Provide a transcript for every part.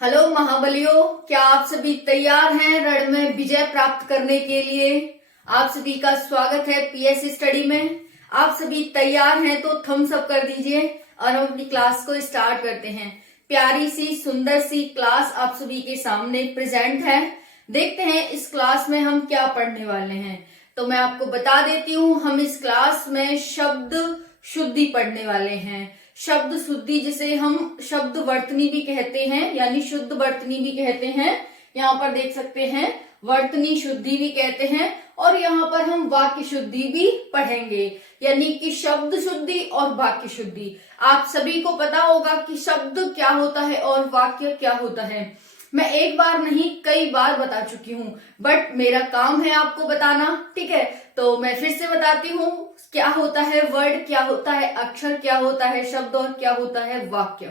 Hello महाबलियों, क्या आप सभी तैयार हैं रण में विजय प्राप्त करने के लिए। आप सभी का स्वागत है पीएससी स्टडी में। आप सभी तैयार हैं तो थम्स अप कर दीजिए और हम अपनी क्लास को स्टार्ट करते हैं। प्यारी सी सुंदर सी क्लास आप सभी के सामने प्रेजेंट है। देखते हैं इस क्लास में हम क्या पढ़ने वाले हैं। तो मैं आपको बता देती हूँ, हम इस क्लास में शब्द शुद्धि पढ़ने वाले हैं। शब्द शुद्धि जिसे हम शब्द वर्तनी भी कहते हैं, यानी शुद्ध वर्तनी भी कहते हैं। यहाँ पर देख सकते हैं वर्तनी शुद्धि भी कहते हैं, और यहाँ पर हम वाक्य शुद्धि भी पढ़ेंगे, यानी कि शब्द शुद्धि और वाक्य शुद्धि। आप सभी को पता होगा कि शब्द क्या होता है और वाक्य क्या होता है। मैं एक बार नहीं कई बार बता चुकी हूँ, बट मेरा काम है आपको बताना, ठीक है। तो मैं फिर से बताती हूँ, क्या होता है वर्ड, क्या होता है अक्षर, क्या होता है शब्द और क्या होता है वाक्य।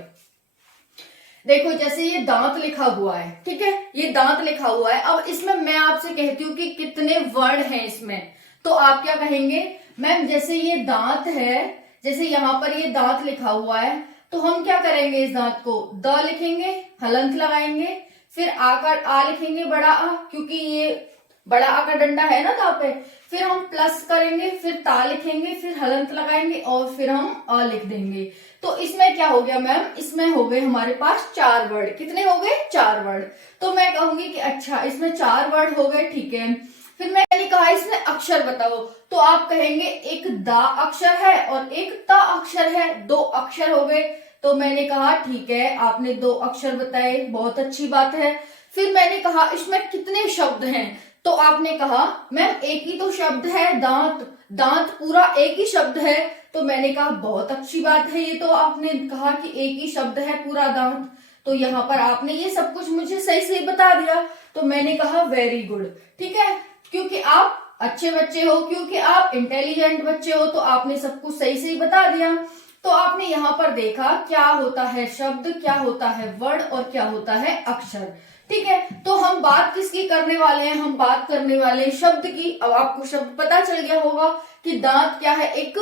देखो जैसे ये दांत लिखा हुआ है, ठीक है, ये दांत लिखा हुआ है। अब इसमें मैं आपसे कहती हूँ कि कितने वर्ड हैं इसमें, तो आप क्या कहेंगे, मैम जैसे ये दांत है, जैसे यहाँ पर ये दांत लिखा हुआ है, तो हम क्या करेंगे, इस दांत को द लिखेंगे, हलंत लगाएंगे, फिर आ लिखेंगे बड़ा आ, क्योंकि ये बड़ा आ का डंडा है ना दांत पे, फिर हम प्लस करेंगे, फिर ता लिखेंगे, फिर हलंत लगाएंगे और फिर हम अ लिख देंगे। तो इसमें क्या हो गया मैम, इसमें हो गए हमारे पास 4 वर्ड। कितने हो गए, 4 वर्ड। तो मैं कहूंगी कि अच्छा इसमें 4 वर्ड हो गए, ठीक है। फिर मैंने कहा इसमें अक्षर बताओ, तो आप कहेंगे एक दा अक्षर है और एक ता अक्षर है, 2 अक्षर हो गए। तो मैंने कहा ठीक है, आपने 2 अक्षर बताए, बहुत अच्छी बात है। फिर मैंने कहा इसमें कितने शब्द हैं, तो आपने कहा मैम एक ही तो शब्द है दांत, दांत पूरा एक ही शब्द है। तो मैंने कहा बहुत अच्छी बात है, ये तो आपने कहा कि एक ही शब्द है पूरा दांत। तो यहाँ पर आपने ये सब कुछ मुझे सही सही बता दिया, तो मैंने कहा वेरी गुड, ठीक है, क्योंकि आप अच्छे बच्चे हो, क्योंकि आप इंटेलिजेंट बच्चे हो, तो आपने सब कुछ सही सही बता दिया। तो आपने यहाँ पर देखा क्या होता है शब्द, क्या होता है वर्ड और क्या होता है अक्षर, ठीक है। तो हम बात किसकी करने वाले हैं, हम बात करने वाले हैं शब्द की। अब आपको शब्द पता चल गया होगा कि दांत क्या है, एक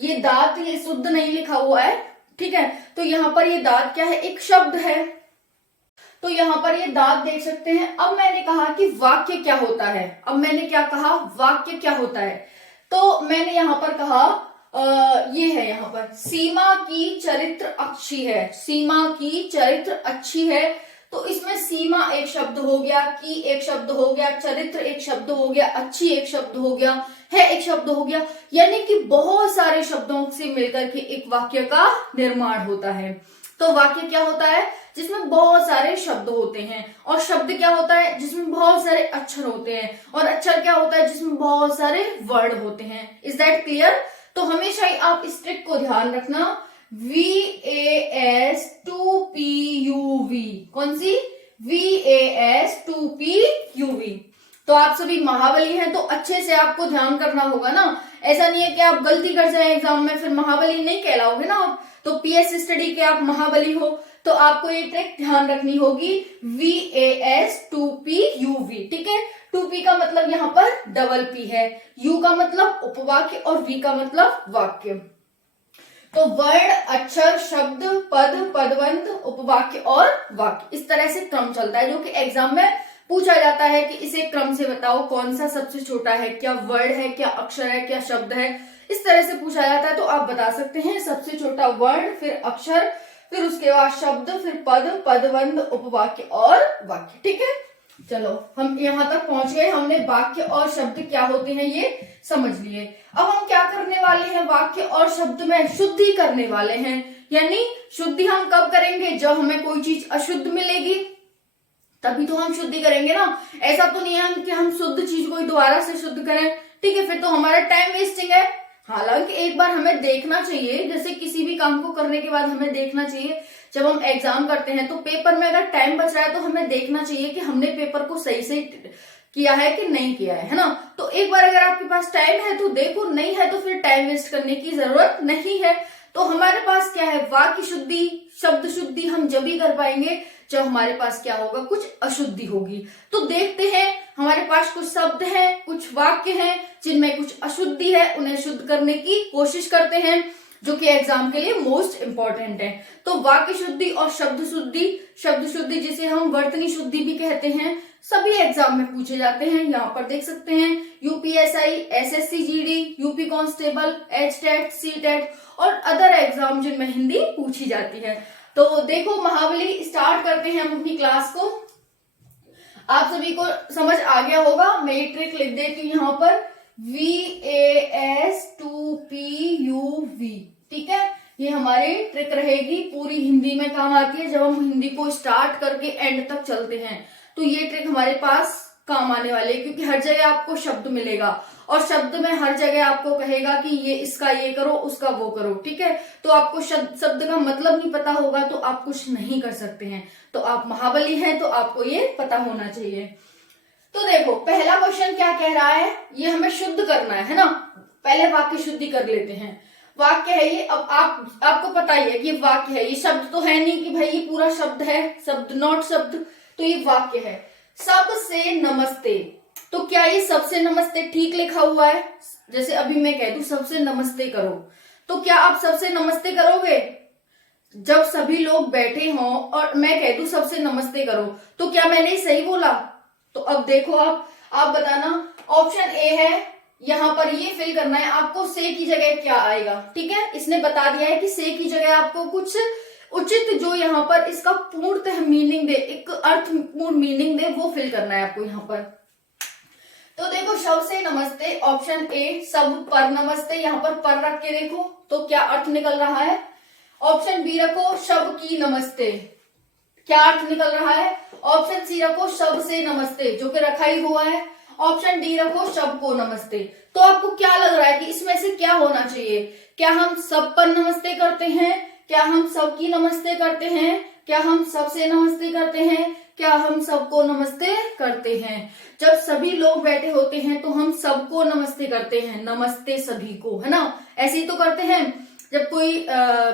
ये दांत, ये शुद्ध नहीं लिखा हुआ है, ठीक है। तो यहाँ पर ये दांत क्या है, एक शब्द है। तो यहाँ पर ये दांत देख सकते हैं। अब मैंने कहा कि वाक्य क्या होता है, अब मैंने क्या कहा, वाक्य क्या होता है। तो मैंने यहाँ पर कहा ये है, यहाँ पर सीमा की चरित्र अच्छी है, सीमा की चरित्र अच्छी है। तो इसमें सीमा एक शब्द हो गया, की एक शब्द हो गया, चरित्र एक शब्द हो गया, अच्छी एक शब्द हो गया, है एक शब्द हो गया, यानी कि बहुत सारे शब्दों से मिलकर के एक वाक्य का निर्माण होता है। तो वाक्य क्या होता है, जिसमें बहुत सारे शब्द होते हैं। और शब्द क्या होता है, जिसमें बहुत सारे अक्षर होते हैं। और अक्षर क्या होता है, जिसमें बहुत सारे वर्ड होते हैं। Is that clear. तो हमेशा ही आप इस ट्रिक को ध्यान रखना, VAS2PUV, कौन सी, VAS2PUV। तो आप सभी महाबली हैं, तो अच्छे से आपको ध्यान करना होगा ना। ऐसा नहीं है कि आप गलती कर जाए एग्जाम में, फिर महाबली नहीं कहलाओगे ना आप। तो पीएससी स्टडी के आप महाबली हो, तो आपको ये ट्रिक ध्यान रखनी होगी, VAS2PUV, ठीक है। 2P का मतलब यहाँ पर डबल P है, U का मतलब उपवाक्य और V का मतलब वाक्य। तो वर्ण, अक्षर, शब्द, पद, पदबंध, उपवाक्य और वाक्य, इस तरह से क्रम चलता है, जो कि एग्जाम में पूछा जाता है कि इसे क्रम से बताओ, कौन सा सबसे छोटा है, क्या वर्ड है, क्या अक्षर है, क्या शब्द है, इस तरह से पूछा जाता है। तो आप बता सकते हैं सबसे छोटा वर्ण, फिर अक्षर, फिर उसके बाद शब्द, फिर पद, पदबंध, उपवाक्य और वाक्य, ठीक है। चलो हम यहाँ तक पहुंच गए, हमने वाक्य और शब्द क्या होते हैं ये समझ लिए। अब हम क्या करने वाले हैं, वाक्य और शब्द में शुद्धि करने वाले हैं। यानी शुद्धि हम कब करेंगे, जब हमें कोई चीज अशुद्ध मिलेगी, तभी तो हम शुद्धि करेंगे ना। ऐसा तो नहीं है कि हम शुद्ध चीज को दोबारा से शुद्ध करें, ठीक है, फिर तो हमारा टाइम वेस्टिंग है। हालांकि एक बार हमें देखना चाहिए, जैसे किसी भी काम को करने के बाद हमें देखना चाहिए, जब हम एग्जाम करते हैं तो पेपर में अगर टाइम बच रहा है तो हमें देखना चाहिए कि हमने पेपर को सही से किया है कि नहीं किया है ना। तो एक बार अगर आपके पास टाइम है तो देखो, नहीं है तो फिर टाइम वेस्ट करने की जरूरत नहीं है। तो हमारे पास क्या है, वाक्य शुद्धि, शब्द शुद्धि हम जब ही कर पाएंगे जब हमारे पास क्या होगा, कुछ अशुद्धि होगी। तो देखते हैं, हमारे पास कुछ शब्द हैं, कुछ वाक्य हैं जिनमें कुछ अशुद्धि है, उन्हें शुद्ध करने की कोशिश करते हैं। जो कि एग्जाम के लिए मोस्ट इंपॉर्टेंट है। तो वाक्य शुद्धि और शब्द शुद्धि जिसे हम वर्तनी शुद्धि भी कहते हैं, सभी एग्जाम में पूछे जाते हैं। यहाँ पर देख सकते हैं UPSI, SSC GD, UP constable, HTET, CTET और अदर एग्जाम जिनमें हिंदी पूछी जाती है। तो देखो महाबली, स्टार्ट करते हैं हम अपनी क्लास को। आप सभी को समझ आ गया होगा, मैं ये ट्रिक लिख देती हूँ यहाँ पर, VAS2PUV, ठीक है। ये हमारी ट्रिक रहेगी, पूरी हिंदी में काम आती है जब हम हिंदी को स्टार्ट करके एंड तक चलते हैं। तो ये ट्रिक हमारे पास काम आने वाली है, क्योंकि हर जगह आपको शब्द मिलेगा और शब्द में हर जगह आपको कहेगा कि ये इसका ये करो, उसका वो करो, ठीक है। तो आपको शब्द का मतलब नहीं पता होगा तो आप कुछ नहीं कर सकते हैं। तो आप महाबली हैं तो आपको ये पता होना चाहिए। तो देखो पहला क्वेश्चन क्या कह रहा है, ये हमें शुद्ध करना है ना। पहले वाक्य शुद्धि कर लेते हैं। वाक्य है ये, अब आपको पता ही है कि ये वाक्य है, ये शब्द तो है नहीं कि भाई ये पूरा शब्द है, शब्द नॉट शब्द, तो ये वाक्य है। सबसे नमस्ते, तो क्या ये सबसे नमस्ते ठीक लिखा हुआ है? जैसे अभी मैं कह दूं सबसे नमस्ते करो, तो क्या आप सबसे नमस्ते करोगे? जब सभी लोग बैठे हों और मैं कह दूं सबसे नमस्ते करो, तो क्या मैंने सही बोला? तो अब देखो आप बताना। ऑप्शन ए है, यहां पर ये फिल करना है आपको, से की जगह क्या आएगा, ठीक है। इसने बता दिया है कि से की जगह आपको कुछ उचित जो यहाँ पर इसका पूर्णतः मीनिंग दे, एक अर्थपूर्ण मीनिंग दे, वो फिल करना है आपको यहाँ पर। तो देखो शब से नमस्ते, ऑप्शन ए सब पर नमस्ते, यहाँ पर रख के देखो तो क्या अर्थ निकल रहा है। ऑप्शन बी रखो शब की नमस्ते, क्या अर्थ निकल रहा है। ऑप्शन सी रखो शब से नमस्ते, जो कि रखा ही हुआ है। ऑप्शन डी रखो शब को नमस्ते। तो आपको क्या लग रहा है कि इसमें से क्या होना चाहिए? क्या हम सब पर नमस्ते करते हैं, क्या हम सबकी नमस्ते करते हैं, क्या हम सबसे नमस्ते करते हैं, क्या हम सबको नमस्ते करते हैं? जब सभी लोग बैठे होते हैं तो हम सबको नमस्ते करते हैं, नमस्ते सभी को, है ना। ऐसे ही तो करते हैं। जब कोई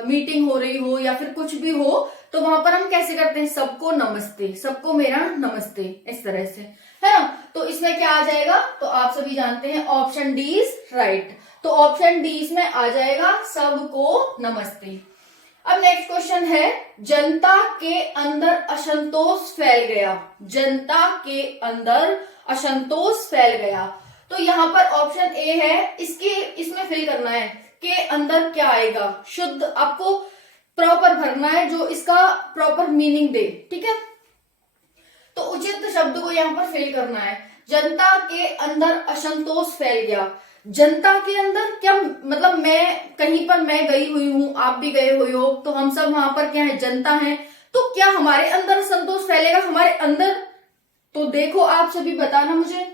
मीटिंग हो रही हो या फिर कुछ भी हो तो वहां पर हम कैसे करते हैं? सबको नमस्ते, सबको मेरा नमस्ते, इस तरह से, है ना। तो इसमें क्या आ जाएगा? तो आप सभी जानते हैं ऑप्शन डी इज राइट। तो ऑप्शन डी इसमें आ जाएगा सबको नमस्ते। अब नेक्स्ट क्वेश्चन है, जनता के अंदर असंतोष फैल गया, जनता के अंदर असंतोष फैल गया। तो यहाँ पर ऑप्शन ए है, इसमें फिल करना है के अंदर क्या आएगा, शुद्ध आपको प्रॉपर भरना है जो इसका प्रॉपर मीनिंग दे, ठीक है। तो उचित शब्द को यहाँ पर फिल करना है। जनता के अंदर असंतोष फैल गया, जनता के अंदर क्या मतलब, मैं कहीं पर मैं गई हुई हूं, आप भी गए हुए हो, तो हम सब वहां पर क्या है, जनता है। तो क्या हमारे अंदर असंतोष फैलेगा हमारे अंदर? तो देखो आप सभी बताना मुझे,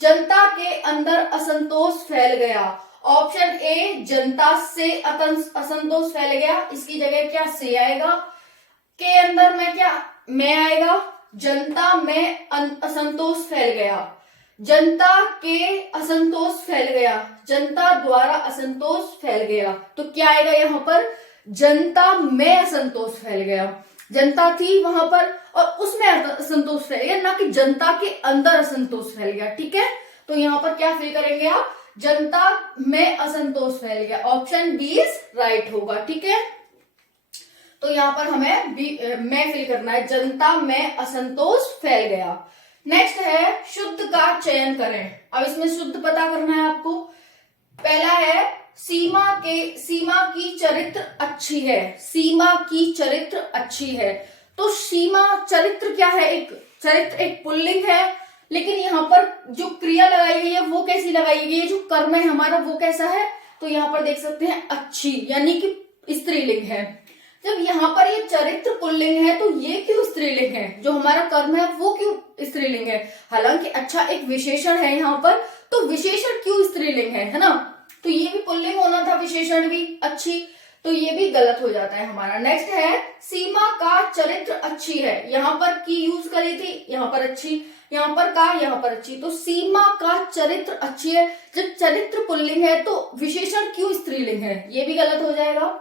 जनता के अंदर असंतोष फैल गया। ऑप्शन ए जनता से असंतोष फैल गया, इसकी जगह क्या से आएगा। के अंदर में क्या मैं आएगा, जनता में असंतोष फैल गया, जनता के असंतोष फैल गया, जनता द्वारा असंतोष फैल गया। तो क्या आएगा यहाँ पर, जनता में असंतोष फैल गया। जनता थी वहां पर और उसमें असंतोष फैल गया, ना कि जनता के अंदर असंतोष फैल गया, ठीक है। तो यहाँ पर क्या फिल करेंगे आप, जनता में असंतोष फैल गया, ऑप्शन बी इज राइट होगा, ठीक है। तो यहाँ पर हमें में फिल करना है, जनता में असंतोष फैल गया। नेक्स्ट है शुद्ध का चयन करें। अब इसमें शुद्ध पता करना है आपको। पहला है सीमा की चरित्र अच्छी है, सीमा की चरित्र अच्छी है। तो सीमा चरित्र क्या है, एक चरित्र एक पुल्लिंग है, लेकिन यहाँ पर जो क्रिया लगाई गई है वो कैसी लगाई गई है, जो कर्म है हमारा वो कैसा है। तो यहाँ पर देख सकते हैं अच्छी, यानी कि स्त्रीलिंग है। जब यहाँ पर ये चरित्र पुल्लिंग है तो ये क्यों स्त्रीलिंग है, जो हमारा कर्म है वो क्यों स्त्रीलिंग है। हालांकि अच्छा एक विशेषण है यहाँ पर, तो विशेषण क्यों स्त्रीलिंग है ना। तो ये भी पुल्लिंग होना था, विशेषण भी अच्छी, तो ये भी गलत हो जाता है हमारा। नेक्स्ट है सीमा का चरित्र अच्छी है, यहाँ पर की यूज करी थी, यहाँ पर अच्छी, यहाँ पर का, यहाँ पर अच्छी। तो सीमा का चरित्र अच्छी है, जब चरित्र पुल्लिंग है तो विशेषण क्यों स्त्रीलिंग है, ये भी गलत हो जाएगा।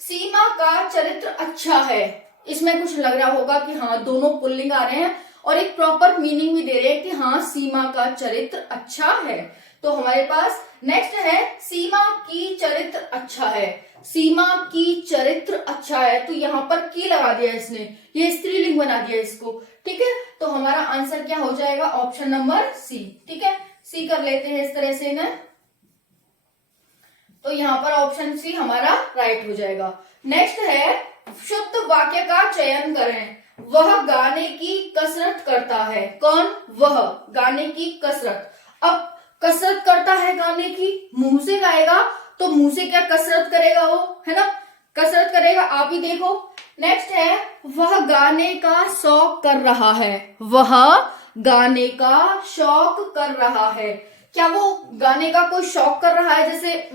सीमा का चरित्र अच्छा है, इसमें कुछ लग रहा होगा कि हाँ दोनों पुल्लिंग आ रहे हैं और एक प्रॉपर मीनिंग भी दे रहे हैं कि हाँ सीमा का चरित्र अच्छा है। तो हमारे पास नेक्स्ट है सीमा की चरित्र अच्छा है। सीमा की चरित्र अच्छा है, तो यहाँ पर की लगा दिया इसने, ये स्त्रीलिंग बना दिया इसको। ठीक है, तो हमारा आंसर क्या हो जाएगा, ऑप्शन नंबर सी। ठीक है, सी कर लेते हैं इस तरह से ना, तो यहाँ पर ऑप्शन सी हमारा राइट हो जाएगा। नेक्स्ट है शुद्ध वाक्य का चयन करें। वह गाने की कसरत करता है। कौन? वह गाने की कसरत। अब कसरत करता है गाने की, मुंह से गाएगा तो मुंह से क्या कसरत करेगा वो, है ना, कसरत करेगा। आप ही देखो, नेक्स्ट है वह गाने का शौक कर रहा है। वह गाने का शौक कर रहा है। क्या वो गाने का कोई शौक कर रहा है? जैसे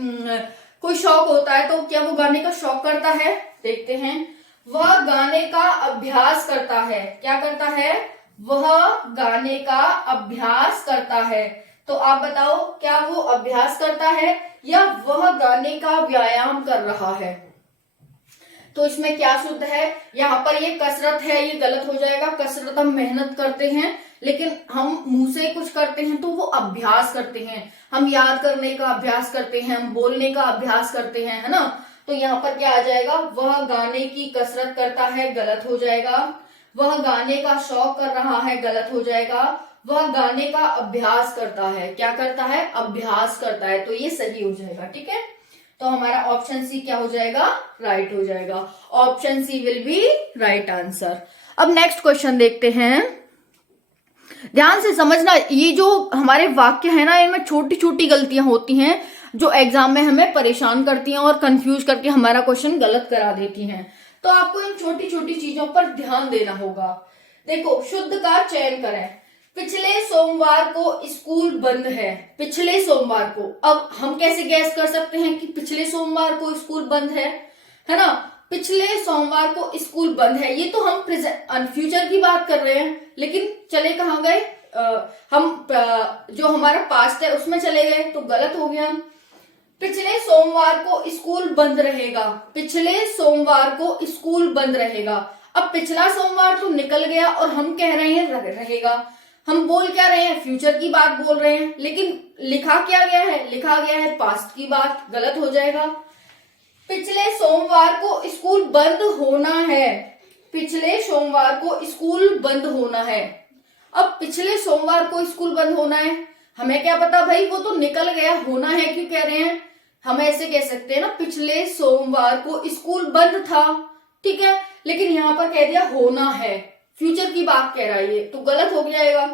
कोई शौक होता है तो क्या वो गाने का शौक करता है? देखते हैं। वह गाने का अभ्यास करता है। क्या करता है? वह गाने का अभ्यास करता है। तो आप बताओ, क्या वो अभ्यास करता है या वह गाने का व्यायाम कर रहा है? तो इसमें क्या शुद्ध है? यहाँ पर ये कसरत है, ये गलत हो जाएगा। कसरत हम मेहनत करते हैं, लेकिन हम मुंह से कुछ करते हैं तो वो अभ्यास करते हैं। हम याद करने का अभ्यास करते हैं, हम बोलने का अभ्यास करते हैं, है ना। तो यहाँ पर क्या आ जाएगा, वह गाने की कसरत करता है, गलत हो जाएगा। वह गाने का शौक कर रहा है, गलत हो जाएगा। वह गाने का अभ्यास करता है। क्या करता है? अभ्यास करता है, तो ये सही हो जाएगा। ठीक है, तो हमारा ऑप्शन सी क्या हो जाएगा, राइट हो जाएगा। Option C will be right answer. अब नेक्स्ट क्वेश्चन देखते हैं, ध्यान से समझना। ये जो हमारे वाक्य है ना, इनमें छोटी छोटी गलतियां होती हैं जो एग्जाम में हमें परेशान करती हैं और कंफ्यूज करके हमारा क्वेश्चन गलत करा देती हैं। तो आपको इन छोटी छोटी चीजों पर ध्यान देना होगा। देखो, शुद्ध का चयन करें। पिछले सोमवार को स्कूल बंद है। पिछले सोमवार को, अब हम कैसे गैस कर सकते हैं कि पिछले सोमवार को स्कूल बंद है ना। पिछले सोमवार को स्कूल बंद है, ये तो हम फ्यूचर की बात कर रहे हैं, लेकिन चले कहाँ गए, हम जो हमारा पास्ट है उसमें चले गए, तो गलत हो गया। पिछले सोमवार को स्कूल बंद रहेगा। पिछले सोमवार को स्कूल बंद रहेगा। अब पिछला सोमवार तो निकल गया और हम कह रहे हैं रहेगा। हम बोल क्या रहे हैं, फ्यूचर की बात बोल रहे हैं, लेकिन लिखा क्या गया है, लिखा गया है पास्ट की बात, गलत हो जाएगा। पिछले सोमवार को स्कूल बंद होना है। पिछले सोमवार को स्कूल बंद होना है। अब पिछले सोमवार को स्कूल बंद होना है, हमें क्या पता भाई, वो तो निकल गया, होना है क्यों कह रहे हैं। हम ऐसे कह सकते हैं ना, पिछले सोमवार को स्कूल बंद था, ठीक है, लेकिन यहां पर कह दिया होना है, फ्यूचर की बात कह रहा है ये, तो गलत हो जाएगा।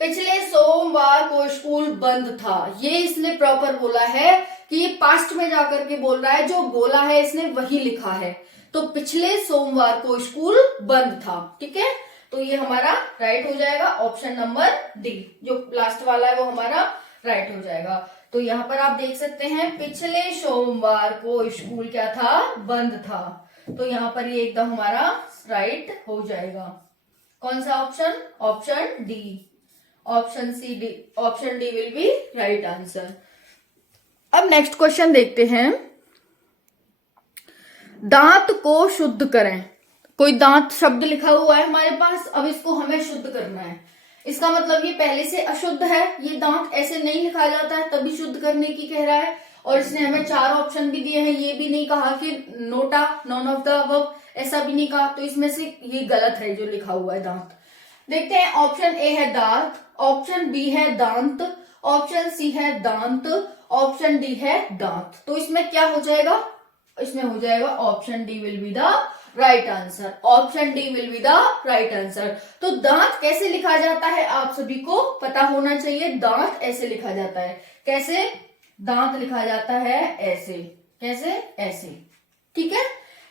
पिछले सोमवार को स्कूल बंद था, ये इसने प्रॉपर बोला है कि ये पास्ट में जाकर के बोल रहा है, जो बोला है इसने वही लिखा है। तो पिछले सोमवार को स्कूल बंद था, ठीक है, तो ये हमारा राइट हो जाएगा। ऑप्शन नंबर डी जो लास्ट वाला है वो हमारा राइट हो जाएगा। तो यहाँ पर आप देख सकते हैं, पिछले सोमवार को स्कूल क्या था, बंद था, तो यहाँ पर ये एकदम हमारा राइट हो जाएगा। कौन सा option? Option D. Option C D, option D will be right answer. अब नेक्स्ट क्वेश्चन देखते हैं, दांत को शुद्ध करें। कोई दांत शब्द लिखा हुआ है हमारे पास, अब इसको हमें शुद्ध करना है। इसका मतलब ये पहले से अशुद्ध है, ये दांत ऐसे नहीं लिखा जाता है, तभी शुद्ध करने की कह रहा है। और इसने हमें 4 ऑप्शन भी दिए हैं, ये भी नहीं कहा कि NOTA, none of the above, ऐसा भी नहीं कहा, तो इसमें से ये गलत है जो लिखा हुआ है दांत। देखते हैं, ऑप्शन ए है दांत, ऑप्शन बी है दांत, ऑप्शन सी है दांत, ऑप्शन डी है दांत। तो इसमें क्या हो जाएगा, इसमें हो जाएगा option D will be the right answer. Option D will be the right answer. तो दांत कैसे लिखा जाता है आप सभी को पता होना चाहिए। दांत ऐसे लिखा जाता है, कैसे? दांत लिखा जाता है ऐसे, कैसे? ऐसे, ठीक है।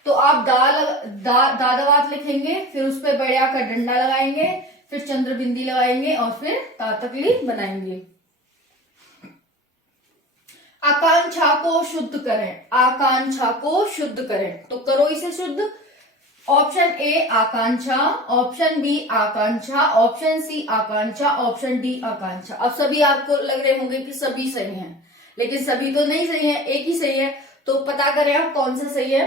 तो आप दादावात लिखेंगे, फिर उस पर बढ़िया का डंडा लगाएंगे, फिर चंद्र बिंदी लगाएंगे और फिर तातकली बनाएंगे। आकांक्षा को शुद्ध करें। आकांक्षा को शुद्ध करें, तो करो इसे शुद्ध। ऑप्शन ए आकांक्षा, ऑप्शन बी आकांक्षा, ऑप्शन सी आकांक्षा, ऑप्शन डी आकांक्षा। अब सभी आपको लग रहे होंगे कि सभी सही हैं, लेकिन सभी तो नहीं सही है, एक ही सही है। तो पता करें आप कौन सा सही है।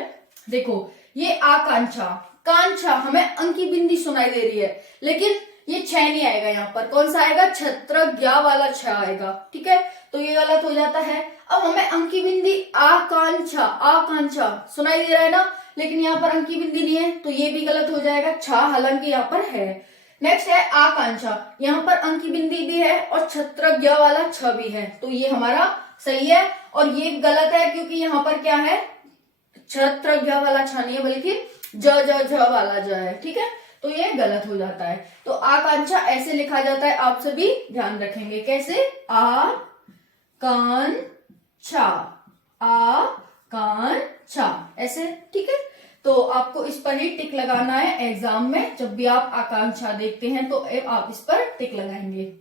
देखो, ये आकांक्षा, कांक्षा हमें अंक की बिंदी सुनाई दे रही है, लेकिन ये छ नहीं आएगा यहाँ पर, कौन सा आएगा, छत्रज्ञा वाला छ आएगा, ठीक है। तो ये गलत हो जाता है। अब हमें अंकी बिंदी आकांक्षा, आकांक्षा सुनाई दे रहा है ना, लेकिन यहाँ पर अंकी बिंदी नहीं है, तो ये भी गलत हो जाएगा, छ हालांकि यहाँ पर है। नेक्स्ट है आकांक्षा, यहाँ पर अंकी बिंदी भी है और छत्रज्ञ वाला छ भी है, तो ये हमारा सही है। और ये गलत है क्योंकि यहाँ पर क्या है, छत्रज्ञ वाला छ नहीं है बल्कि ज वाला ज है, ठीक है। तो ये गलत हो जाता है। तो आकांक्षा ऐसे लिखा जाता है, आप सभी ध्यान रखेंगे कैसे, आकांक्षा, आकांक्षा ऐसे, ठीक है। तो आपको इस पर ही टिक लगाना है एग्जाम में, जब भी आप आकांक्षा देखते हैं तो आप इस पर टिक लगाएंगे।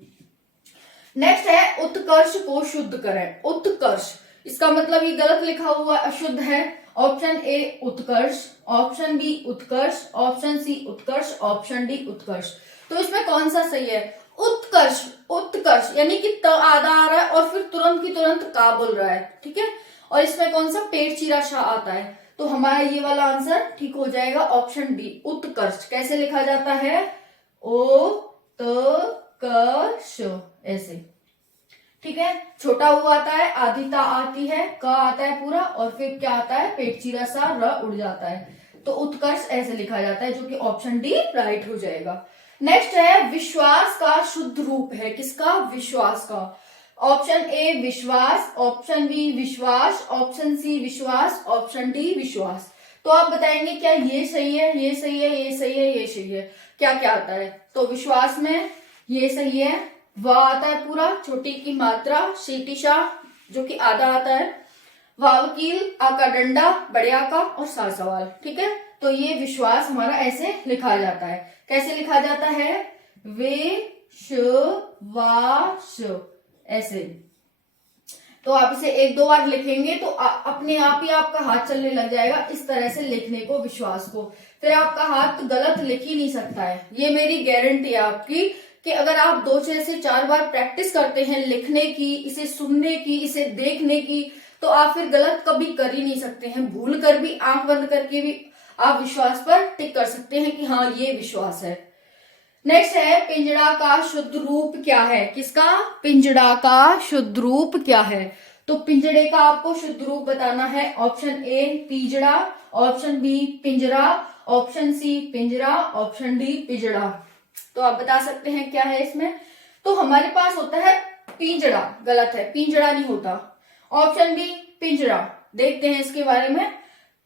नेक्स्ट है उत्कर्ष को शुद्ध करें। उत्कर्ष, इसका मतलब ये गलत लिखा हुआ अशुद्ध है। ऑप्शन ए उत्कर्ष, ऑप्शन बी उत्कर्ष, ऑप्शन सी उत्कर्ष, ऑप्शन डी उत्कर्ष। तो इसमें कौन सा सही है, उत्कर्ष, उत्कर्ष यानी कि त आधा आ रहा है और फिर तुरंत की तुरंत का बोल रहा है, ठीक है। और इसमें कौन सा पेट चीरा शाह आता है, तो हमारा ये वाला आंसर ठीक हो जाएगा ऑप्शन बी उत्कर्ष। कैसे लिखा जाता है, ओ त क श ऐसे, ठीक है। छोटा हुआ आता है, आधी ता आती है, क आता है पूरा और फिर क्या आता है, पेट चीरा सा र उड़ जाता है, तो उत्कर्ष ऐसे लिखा जाता है, जो कि ऑप्शन डी राइट हो जाएगा। नेक्स्ट है विश्वास का शुद्ध रूप है, किसका, विश्वास का। ऑप्शन ए विश्वास, ऑप्शन बी विश्वास, ऑप्शन सी विश्वास, ऑप्शन डी विश्वास। तो आप बताएंगे क्या ये सही है, ये सही है, ये सही है, ये सही है, क्या क्या आता है। तो विश्वास में ये सही है, व आता है पूरा, छोटी की मात्रा, शीटिशा जो कि आधा आता है, वावकील, आ का डंडा, बड़े आ का और सा सवाल, ठीक है। तो ये विश्वास हमारा ऐसे लिखा जाता है। कैसे लिखा जाता है, विश्वास ऐसे। तो आप इसे एक दो बार लिखेंगे तो अपने आप ही आपका हाथ चलने लग जाएगा इस तरह से लिखने को, विश्वास को, फिर आपका हाथ गलत लिख ही नहीं सकता है। ये मेरी गारंटी है आपकी कि अगर आप 2 से 4 बार प्रैक्टिस करते हैं लिखने की, इसे सुनने की, इसे देखने की, तो आप फिर गलत कभी कर ही नहीं सकते हैं। भूल कर भी, आंख बंद करके भी आप विश्वास पर टिक कर सकते हैं कि हाँ ये विश्वास है। नेक्स्ट है पिंजड़ा का शुद्ध रूप क्या है, किसका, पिंजड़ा का शुद्ध रूप क्या है। तो पिंजड़े का आपको शुद्ध रूप बताना है। ऑप्शन ए पिंजड़ा, ऑप्शन बी पिंजरा, ऑप्शन सी पिंजरा, ऑप्शन डी पिंजड़ा। तो आप बता सकते हैं क्या है इसमें। तो हमारे पास होता है पिंजड़ा, गलत है, पिंजड़ा नहीं होता। ऑप्शन बी पिंजरा, देखते हैं इसके बारे में।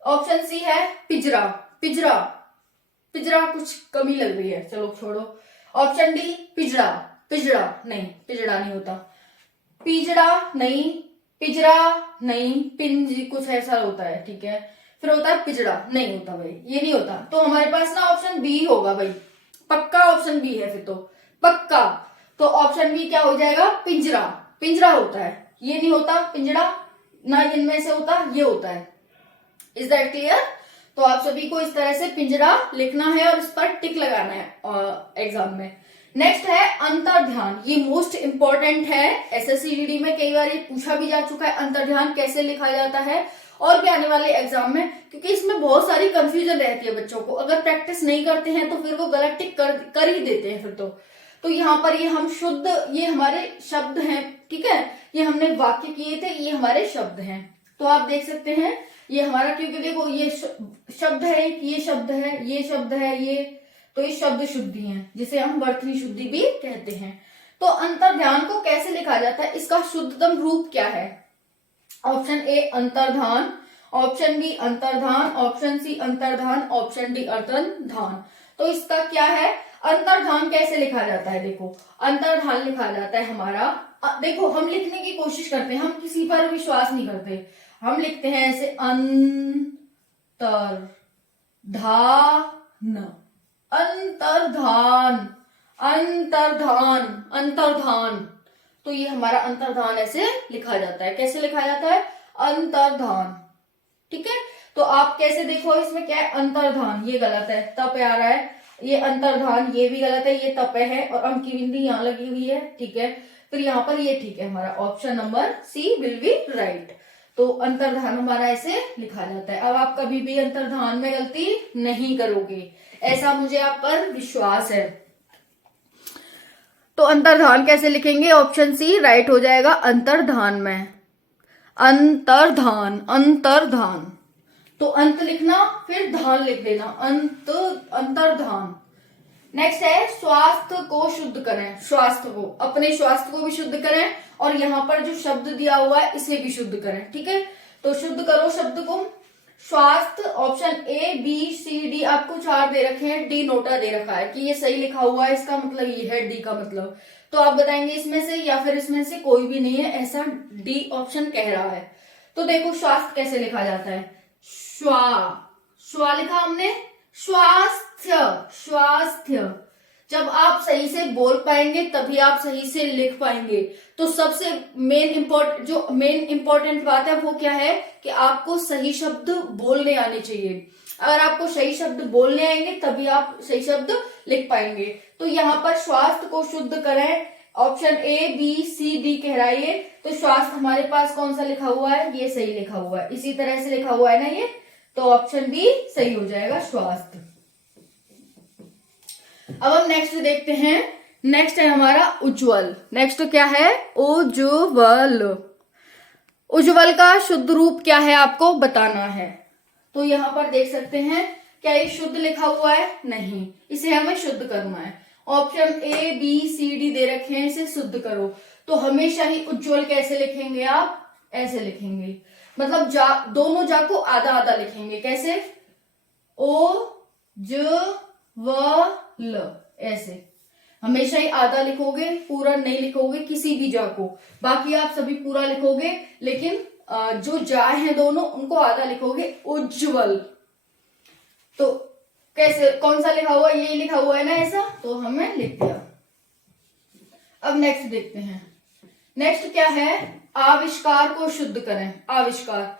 ऑप्शन सी है पिंजरा, पिंजरा, पिंजरा कुछ कमी लग रही है, चलो छोड़ो। ऑप्शन डी पिंजरा, पिंजरा नहीं, पिंजरा नहीं होता, पिंजरा नहीं, पिंजरा नहीं, पिंज कुछ ऐसा होता है, ठीक है। फिर होता है पिंजरा, नहीं होता भाई, ये नहीं होता। तो हमारे पास ना ऑप्शन बी होगा भाई, पक्का ऑप्शन बी है फिर तो, पक्का। तो ऑप्शन बी क्या हो जाएगा, पिंजरा, पिंजरा होता है, ये नहीं होता पिंजरा, ना इनमें से होता, ये होता है। Is that clear. तो आप सभी को इस तरह से पिंजरा लिखना है और इस पर टिक लगाना है एग्जाम में। नेक्स्ट है अंतर्ध्यान, ये मोस्ट इंपॉर्टेंट है, एसएससीजीडी में कई बार ये पूछा भी जा चुका है, अंतर्ध्यान कैसे लिखा जाता है और भी आने वाले एग्जाम में, क्योंकि इसमें बहुत सारी कंफ्यूजन रहती है बच्चों को। अगर प्रैक्टिस नहीं करते हैं तो फिर वो गलत टिक कर ही देते हैं फिर तो यहाँ पर ये हम शुद्ध, ये हमारे शब्द हैं, ठीक है, ये हमने वाक्य किए थे, ये हमारे शब्द हैं। तो आप देख सकते हैं ये हमारा, क्योंकि देखो ये शब्द है, ये शब्द है, ये शब्द है, ये, तो ये शब्द शुद्धि हैं, जिसे हम वर्तनी शुद्धि भी कहते हैं। तो अंतर्ध्यान को कैसे लिखा जाता है, इसका शुद्धतम रूप क्या है। ऑप्शन ए अंतर्धान, ऑप्शन बी अंतर्धान, ऑप्शन सी अंतर्धान, ऑप्शन डी अंतर्धान। तो इसका क्या है, अंतर्धान कैसे लिखा जाता है। देखो अंतर्धान लिखा जाता है हमारा, देखो हम लिखने की कोशिश करते हैं, हम किसी पर विश्वास नहीं करते, हम लिखते हैं ऐसे अंतर्धान, अंतर्धान, अंतर्धान, अंतर्धान। तो ये हमारा अंतर्धान ऐसे लिखा जाता है। कैसे लिखा जाता है, अंतर्धान, ठीक है। तो आप कैसे देखो, इसमें क्या है, अंतर्धान, ये गलत है, तप आ रहा है, ये अंतर्धान, ये भी गलत है, ये तप है और अंक की बिंदी यहाँ लगी हुई है, ठीक है। फिर यहाँ पर ये ठीक है, हमारा option number C will be right. तो अंतर्धान हमारा ऐसे लिखा जाता है। अब आप कभी भी अंतर्धान में गलती नहीं करोगे, ऐसा मुझे आप पर विश्वास है। तो अंतर्धान कैसे लिखेंगे? ऑप्शन सी राइट हो जाएगा अंतर्धान में। अंतर्धान, अंतर्धान, तो अंत लिखना फिर धान लिख देना, अंतर्धान। नेक्स्ट है स्वास्थ्य को शुद्ध करें। स्वास्थ्य को, अपने स्वास्थ्य को भी शुद्ध करें और यहाँ पर जो शब्द दिया हुआ है इसे भी शुद्ध करें। ठीक है, तो शुद्ध करो शब्द को। स्वास्थ्य, option A B C D, आपको 4 दे रखे हैं, डी नोटा दे रखा है कि ये सही लिखा हुआ है, इसका मतलब ये है डी का मतलब। तो आप बताएंगे इसमें से या फिर इसमें से कोई भी नहीं है, ऐसा डी ऑप्शन कह रहा है। तो देखो स्वास्थ्य कैसे लिखा जाता है। श्वा लिखा हमने, स्वास्थ्य, स्वास्थ्य। जब आप सही से बोल पाएंगे तभी आप सही से लिख पाएंगे। तो सबसे मेन इंपॉर्टेंट बात है वो क्या है कि आपको सही शब्द बोलने आने चाहिए। अगर आपको सही शब्द बोलने आएंगे तभी आप सही शब्द लिख पाएंगे। तो यहाँ पर स्वास्थ्य को शुद्ध करें, option A B C D कह रहा है ये। तो स्वास्थ्य हमारे पास कौन सा लिखा हुआ है? ये सही लिखा हुआ है, इसी तरह से लिखा हुआ है ना ये, तो ऑप्शन बी सही हो जाएगा, स्वास्थ्य। अब हम नेक्स्ट देखते हैं। नेक्स्ट है हमारा उज्ज्वल। नेक्स्ट क्या है? उज्ज्वल। उज्ज्वल का शुद्ध रूप क्या है आपको बताना है। तो यहां पर देख सकते हैं, क्या ये शुद्ध लिखा हुआ है? नहीं, इसे हमें शुद्ध करना है। Option A B C D दे रखे हैं, इसे शुद्ध करो। तो हमेशा ही उज्ज्वल कैसे लिखेंगे आप? ऐसे लिखेंगे, मतलब दोनों जा को आधा आधा लिखेंगे। कैसे? ओ ज व ल, ऐसे हमेशा ही आधा लिखोगे, पूरा नहीं लिखोगे किसी भी जा को। बाकी आप सभी पूरा लिखोगे, लेकिन जो जा है दोनों उनको आधा लिखोगे, उज्ज्वल। तो कैसे, कौन सा लिखा हुआ? ये लिखा हुआ है ना ऐसा, तो हमें लिख दिया। अब नेक्स्ट देखते हैं। नेक्स्ट क्या है? आविष्कार को शुद्ध करें। आविष्कार,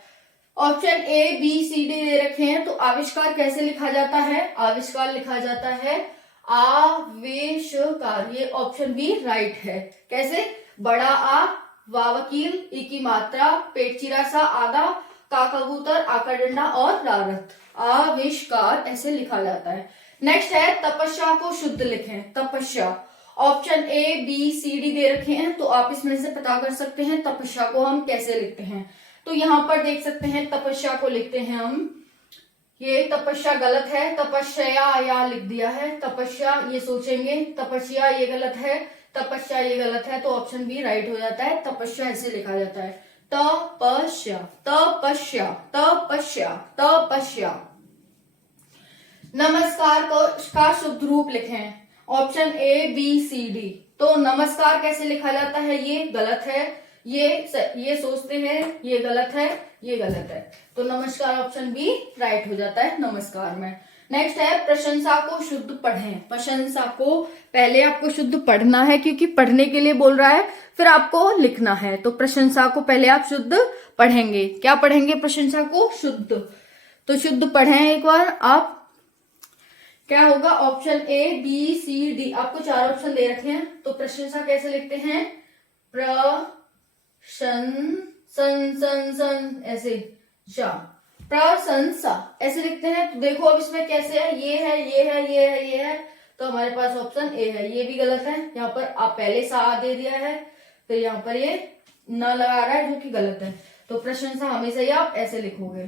option A B C D दे रखे हैं। तो आविष्कार कैसे लिखा जाता है? आविष्कार लिखा जाता है आविष्कार, ये ऑप्शन बी राइट है। कैसे? बड़ा आ, वा वकील, ई की मात्रा, पेट चिरा सा, आधा, का कबूतर, आका डंडा और रारत। आविष्कार ऐसे लिखा जाता है। नेक्स्ट है तपस्या को शुद्ध लिखें। तपस्या, option A B C D दे रखे हैं, तो आप इसमें से पता कर सकते हैं तपस्या को हम कैसे लिखते हैं। तो यहाँ पर देख सकते हैं तपस्या को लिखते हैं हम, ये तपस्या गलत है, तपस्या या लिख दिया है, तपस्या ये सोचेंगे, तपस्या ये गलत है, तपस्या ये गलत है, तो ऑप्शन बी राइट हो जाता है। तपस्या ऐसे लिखा जाता है, तपस्या, तपस्या, तपस्या, तपस्या। नमस्कार का शुद्ध रूप लिखें। Option A B C D. तो नमस्कार कैसे लिखा जाता है? ये गलत है, ये सोचते हैं, ये गलत है, ये गलत है, तो नमस्कार ऑप्शन बी राइट हो जाता है नमस्कार में। नेक्स्ट है प्रशंसा को शुद्ध पढ़ें। प्रशंसा को पहले आपको शुद्ध पढ़ना है, क्योंकि पढ़ने के लिए बोल रहा है, फिर आपको लिखना है। तो प्रशंसा को पहले आप शुद्ध पढ़ेंगे। क्या पढ़ेंगे? प्रशंसा को शुद्ध। तो शुद्ध पढ़ें एक बार आप। क्या होगा? Option A B C D, आपको 4 ऑप्शन दे रखे हैं। तो प्रशंसा कैसे लिखते हैं? सन ऐसे, प्रशंसा ऐसे लिखते हैं। तो देखो अब इसमें कैसे है, ये है, ये है, ये है, ये है, तो हमारे पास ऑप्शन ए है। ये भी गलत है, यहाँ पर आप पहले सा दे दिया है, फिर यहाँ पर ये न लगा रहा है, जो कि गलत है। तो प्रशंसा हमेशा ही आप ऐसे लिखोगे,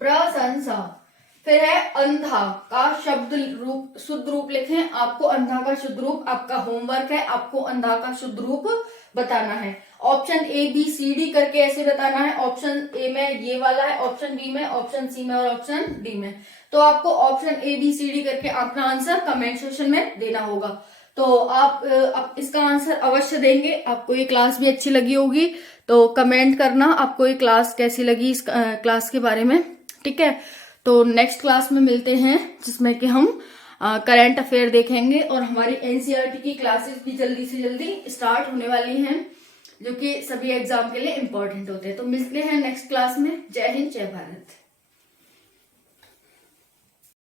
प्रशंसा। फिर है अंधा का शब्द रूप, शुद्ध रूप लिखें। आपको अंधा का शुद्ध रूप, आपका होमवर्क है, आपको अंधा का शुद्ध रूप बताना है। Option A B C D करके ऐसे बताना है। ऑप्शन ए में ये वाला है, ऑप्शन बी में, ऑप्शन सी में और ऑप्शन डी में। तो आपको option A B C D करके अपना आंसर कमेंट सेक्शन में देना होगा। तो आप इसका आंसर अवश्य देंगे। आपको ये क्लास भी अच्छी लगी होगी, तो कमेंट करना आपको ये क्लास कैसी लगी, इस क्लास के बारे में। ठीक है, तो नेक्स्ट क्लास में मिलते हैं, जिसमें कि हम करंट अफेयर देखेंगे और हमारी एनसीईआरटी की क्लासेस भी जल्दी से जल्दी स्टार्ट होने वाली हैं, जो कि सभी एग्जाम के लिए इम्पोर्टेंट होते हैं। तो मिलते हैं नेक्स्ट क्लास में। जय हिंद, जय भारत।